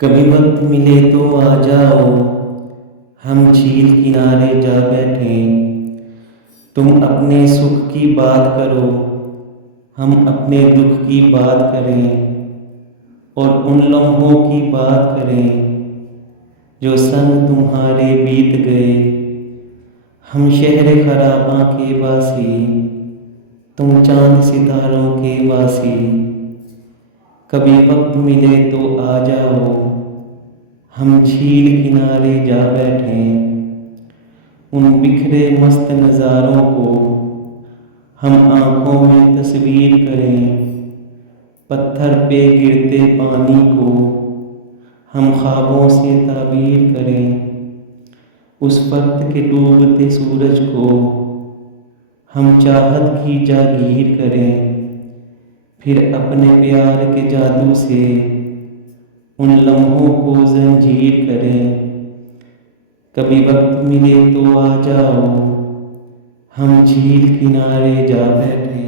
कभी वक्त मिले तो आ जाओ, हम झील किनारे जा बैठे। तुम अपने सुख की बात करो, हम अपने दुख की बात करें। और उन लम्हों की बात करें जो संग तुम्हारे बीत गए। हम शहर खराबा के वासी, तुम चांद सितारों के वासी। कभी वक्त मिले तो आ जाओ, हम झील किनारे जा बैठे। उन बिखरे मस्त नज़ारों को हम आँखों में तस्वीर करें। पत्थर पे गिरते पानी को हम ख्वाबों से ताबीर करें। उस वक्त के डूबते सूरज को हम चाहत की जागीर करें। फिर अपने प्यार के जादू से उन लम्हों को जंजीर करें। कभी वक्त मिले तो आ जाओ, हम झील किनारे जा बैठे।